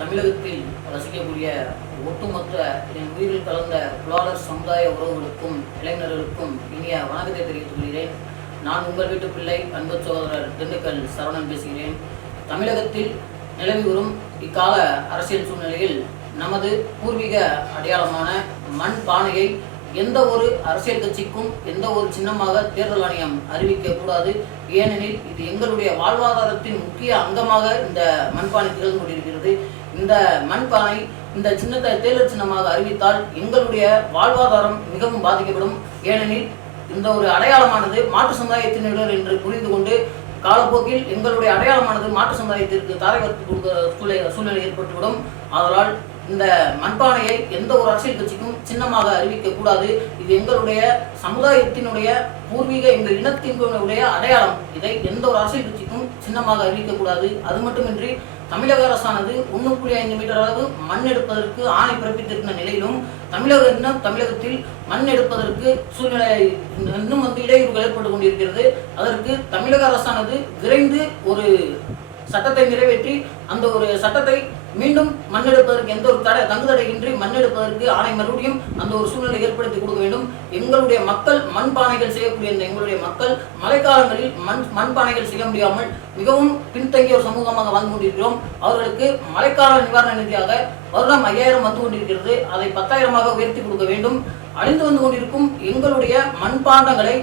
தமிழகத்தில் வசிக்கக்கூடிய ஒட்டுமொத்த என் உயிரில் கலந்த புலாலர் சமுதாய உறவுகளுக்கும் இளைஞர்களுக்கும் இனிய வணக்கத்தை தெரிவித்துக் கொள்கிறேன். நான் உங்கள் வீட்டு பிள்ளை அன்பு சகோதரர் திண்டுக்கல் சரவணன் பேசுகிறேன். தமிழகத்தில் நிலவி வரும் இக்கால அரசியல் சூழ்நிலையில் நமது பூர்வீக அடையாளமான மண் பானையை எந்த ஒரு அரசியல் கட்சிக்கும் எந்த ஒரு சின்னமாக தேர்தல் ஆணையம் அறிவிக்கக்கூடாது. ஏனெனில் இது எங்களுடைய வாழ்வாதாரத்தின் முக்கிய அங்கமாக இந்த மண்பானை திகழ்ந்து கொண்டிருக்கிறது. இந்த மண்பானை இந்த சின்னத்தை தேர்தல் சின்னமாக அறிவித்தால் எங்களுடைய வாழ்வாதாரம் மிகவும் பாதிக்கப்படும். ஏனெனில் இந்த ஒரு அடையாளமானது மாற்று சமுதாயத்தினர் என்று புரிந்து கொண்டு காலப்போக்கில் எங்களுடைய அடையாளமானது மாற்று சமுதாயத்திற்கு தாரை கொடுக்க சூழ்நிலை ஏற்பட்டுவிடும். அதனால் இந்த மண்பானையை எந்த ஒரு அரசியல் கட்சிக்கும் சின்னமாக அறிவிக்க கூடாது. இது எங்களுடைய சமுதாயத்தினுடைய பூர்வீக எங்கள் இனத்தினுடைய அடையாளம். இதை எந்த ஒரு அரசியல் கட்சிக்கும் சின்னமாக அறிவிக்கக்கூடாது. அது மட்டுமின்றி தமிழக அரசானது 1.5 மீட்டர் அளவு மண் எடுப்பதற்கு ஆணை பிறப்பித்திருக்கிற நிலையிலும் தமிழகத்தில் மண் எடுப்பதற்கு சூழ்நிலை இன்னும் இடையூறுகள் ஏற்பட்டு கொண்டிருக்கிறது. அதற்கு தமிழக அரசானது விரைந்து ஒரு சட்டத்தை நிறைவேற்றி அந்த ஒரு சட்டத்தை மீண்டும் மண்ணெடுப்பதற்கு எந்த ஒரு தங்குதடையின்றி மண்ணெடுப்பதற்கு ஆணை மறுபடியும் அந்த ஒரு சூழ்நிலை ஏற்படுத்தி கொடுக்க வேண்டும். எங்களுடைய மக்கள் மண்பானைகள் செய்யக்கூடிய எங்களுடைய மக்கள் மழைக்காலங்களில் மண்பானைகள் செய்ய முடியாமல் மிகவும் பின்தங்கிய ஒரு சமூகமாக வாழ்ந்து கொண்டிருக்கிறோம். அவர்களுக்கு மழைக்கால நிவாரண நிதியாக வருடம் 5000 வந்து கொண்டிருக்கிறது. அதை 10,000 உயர்த்தி கொடுக்க வேண்டும். அழிந்து வந்து கொண்டிருக்கும் எங்களுடைய மண்பாண்டங்களை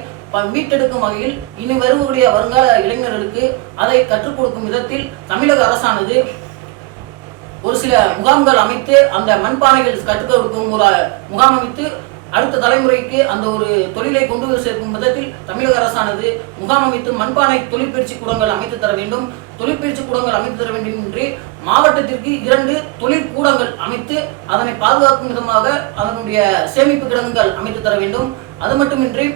மீட்டெடுக்கும் வகையில் இனி வருவக்கூடிய வருங்கால இளைஞர்களுக்கு அதை கற்றுக் கொடுக்கும் விதத்தில் தமிழக அரசானது ஒரு சில முகாம்கள் அமைத்து அந்த மண்பானைகள் கற்றுக் கொடுக்கும் ஒரு முகாம் அமைத்து அடுத்த தலைமுறைக்கு அந்த ஒரு தொழிலை கொண்டு சேர்க்கும் விதத்தில் தமிழக அரசானது முகாம் அமைத்து மண்பானை தொழிற்பயிற்சி கூடங்கள் அமைத்து தர வேண்டும். தொழிற்பயிற்சி கூடங்கள் அமைத்து தர வேண்டும் என்று மாவட்டத்திற்கு 2 தொழிற்கூடங்கள் அமைத்து அதனை பாதுகாக்கும் விதமாக அதனுடைய சேமிப்பு கிடங்குகள் அமைத்து தர வேண்டும். அது மட்டுமின்றி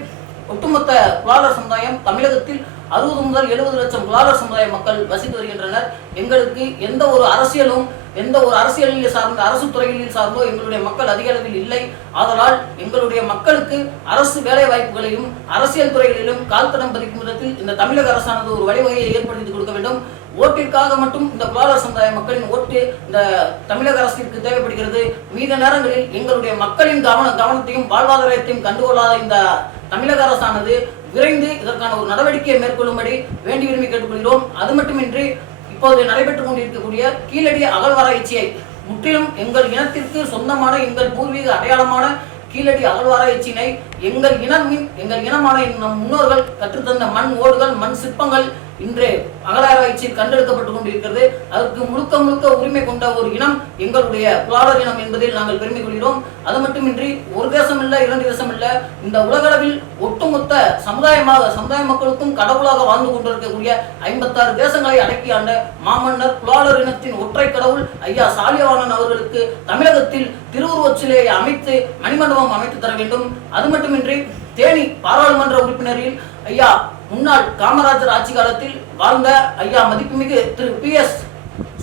ஒட்டுமொத்த புலாலர் சமுதாயம் தமிழகத்தில் 60 முதல் 70 லட்சம் புலாலர் சமுதாய மக்கள் வசித்து வருகின்றனர். எங்களுக்கு எந்த ஒரு அரசியலில் சார்ந்த அரசு துறைகளில் சார்ந்தோ எங்களுடைய மக்கள் அதிக அளவில் இல்லை. ஆதலால் எங்களுடைய மக்களுக்கு அரசு வேலை வாய்ப்புகளையும் அரசியல் துறைகளிலும் கால்தடம் பதிக்கும் விதத்தில் இந்த தமிழக அரசானது ஒரு வழிவகையை ஏற்படுத்தி கொடுக்க வேண்டும். ஓட்டிற்காக மட்டும் இந்த புலாலர் சமுதாய மக்களின் ஓட்டு இந்த தமிழக அரசிற்கு தேவைப்படுகிறது. மீத நேரங்களில் எங்களுடைய மக்களின் கவனத்தையும் வாழ்வாதாரத்தையும் கண்டுகொள்ளாத இந்த தமிழக அரசானது விரைந்து இதற்கான ஒரு நடவடிக்கையை மேற்கொள்ளும்படி வேண்டி விரும்பி கேட்டுக்கொள்கிறோம். அது மட்டுமின்றி இப்போது நடைபெற்றுக் கொண்டிருக்கக்கூடிய கீழடி அகழ்வாராய்ச்சியை முற்றிலும் எங்கள் இனத்திற்கு சொந்தமான எங்கள் பூர்வீக அடையாளமான கீழடி அகழ்வாராய்ச்சியினை எங்கள் இனமான நம் முன்னோர்கள் கற்றுத்தந்த மண் ஓடுகள் மண் சிற்பங்கள் இன்று அகழ்வாராய்ச்சியில் கண்டெடுக்கப்பட்டுக் கொண்டிருக்கிறது. அதற்கு முழுக்க உரிமை கொண்ட ஒரு இனம் எங்களுடைய புலாலர் இனம் என்பதில் நாங்கள் பெருமை கொள்கிறோம். அது மட்டுமின்றி ஒரு தேசம் இல்ல 2 தேசம் இல்ல, இந்த உலகளவில் ஒட்டுமொத்த சமுதாய மக்களுக்கும் கடவுளாக வாழ்ந்து கொண்டிருக்கக்கூடிய 56 தேசங்களை அடக்கி ஆண்ட மாமன்னர் புலாலர் இனத்தின் ஒற்றை கடவுள் ஐயா சாலியவாணன் அவர்களுக்கு தமிழகத்தில் திருவுருவச் சிலையை அமைத்து மணிமண்டபம் அமைத்து தர வேண்டும். அது மட்டுமின்றி தேனி பாராளுமன்ற உறுப்பினரில் ஐயா முன்னாள் காமராஜர் ஆட்சி காலத்தில் வாழ்ந்த ஐயா மதிப்புமிகு திரு PS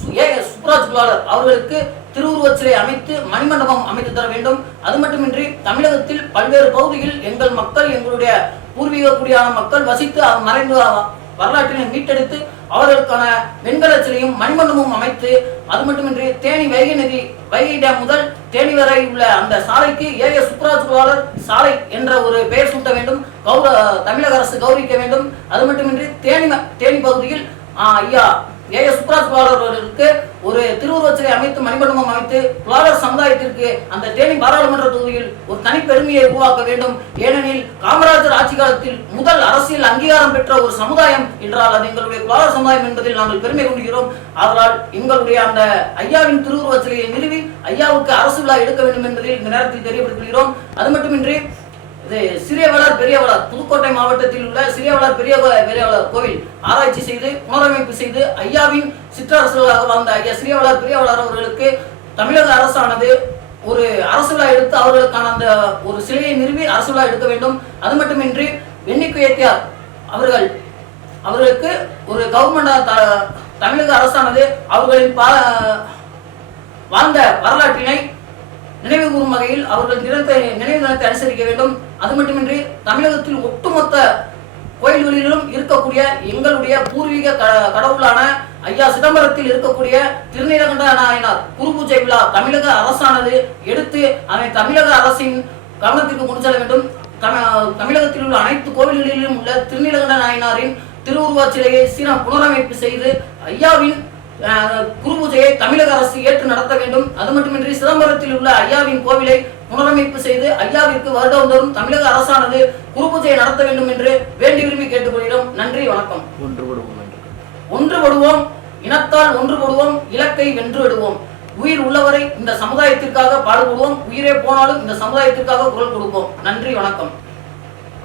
சுப்ராஜ் புலாலர் அவர்களுக்கு திருவுருவச் சிலை அமைத்து மணிமண்டபம் அமைத்து தர வேண்டும். அது மட்டுமின்றி தமிழகத்தில் பல்வேறு பகுதியில் எங்கள் மக்கள் எங்களுடைய பூர்வீக குடியான மக்கள் வசித்து மறைந்து வரலாற்றினை மீட்டெடுத்து அவர்களுக்கான வெண்கல சிலையும் மணிமண்டபமும் அமைத்து அது மட்டுமின்றி தேனி வைகை டேம் முதல் தேனி வரை உள்ள அந்த சாலைக்கு சுப்ராஜ் புலாலர் சாலை என்ற ஒரு பெயர் சூட்ட வேண்டும். தமிழக அரசு கௌரவிக்க வேண்டும். அது மட்டுமின்றி தேனி பகுதியில் ஐயா சுப்ராஜ் புலாலர் அவர்களுக்கு ஒரு திருவுருவச் சிலை அமைத்து மணிமண்டபம் அமைத்து புலாலர் சமுதாயத்திற்கு அந்த தேனி பாராளுமன்ற தொகுதியில் ஒரு தனிப்பெருமையை உருவாக்க வேண்டும். ஏனெனில் காமராஜர் ஆட்சி காலத்தில் முதல் அரசியல் அங்கீகாரம் பெற்ற ஒரு சமுதாயம் என்றால் அது எங்களுடைய புலாலர் சமுதாயம் என்பதில் நாங்கள் பெருமை கொள்கிறோம். அதனால் எங்களுடைய அந்த ஐயாவின் திருவுருவச் சிலையை நிறுவி ஐயாவுக்கு அரசு விழா எடுக்க வேண்டும் என்பதில் இந்த நேரத்தில் தெரியப்படுத்துகிறோம். அது மட்டுமின்றி சிறியவளார் பெரியவளார் புதுக்கோட்டை மாவட்டத்தில் உள்ள சிறியவளார் பெரியவளார் கோவில் ஆராய்ச்சி செய்து புனரமைப்பு செய்து ஐயாவின் சிற்றரசுகளாக வாழ்ந்த ஐயா சிறியவளார் பெரியவளார் அவர்களுக்கு தமிழக அரசானது ஒரு அரசு விழா எடுத்து அவர்களுக்கான அந்த ஒரு சிலையை நிறுவி அரசு விழா எடுக்க வேண்டும். அது மட்டுமின்றி வெண்ணிக்குயத்தியார் அவர்களுக்கு ஒரு கவர்மெண்ட் தமிழக அரசானது அவர்களின் வாழ்ந்த வரலாற்றினை நினைவு கூறும் வகையில் அவர்கள் நினைவு தினத்தை அனுசரிக்க வேண்டும். அது மட்டுமின்றி தமிழகத்தில் ஒட்டுமொத்த கோயில்களிலும் இருக்கக்கூடிய எங்களுடைய பூர்வீக கடவுளான ஐயா சிதம்பரத்தில் இருக்கக்கூடிய திருநீலகண்ட நாயனார் குரு பூஜை விழா தமிழக அரசானது எடுத்து அதை தமிழக அரசின் கவனத்திற்கு கொண்டு செல்ல வேண்டும். தமிழகத்தில் உள்ள அனைத்து கோவில்களிலும் உள்ள திருநீலகண்ட நாயனாரின் திருவுருவச் சிலையை புனரமைப்பு செய்து ஐயாவின் குரு பூஜையை தமிழக அரசு ஏற்று நடத்த வேண்டும். அது மட்டுமின்றி சிதம்பரத்தில் உள்ள ஐயாவின் கோவிலை புனரமைப்பு செய்து ஐயாவிற்கு வருடந்தோறும் தமிழக அரசானது குரு பூஜையை நடத்த வேண்டும் என்று வேண்டி விரும்பி கேட்டுக்கொள்கிறோம். நன்றி, வணக்கம். ஒன்றுபடுவோம், இனத்தால் ஒன்றுபடுவோம், இலக்கை வென்று விடுவோம். உயிர் உள்ளவரை இந்த சமுதாயத்திற்காக பாடுபடுவோம். உயிரே போனாலும் இந்த சமுதாயத்திற்காக குரல் கொடுப்போம். நன்றி, வணக்கம்.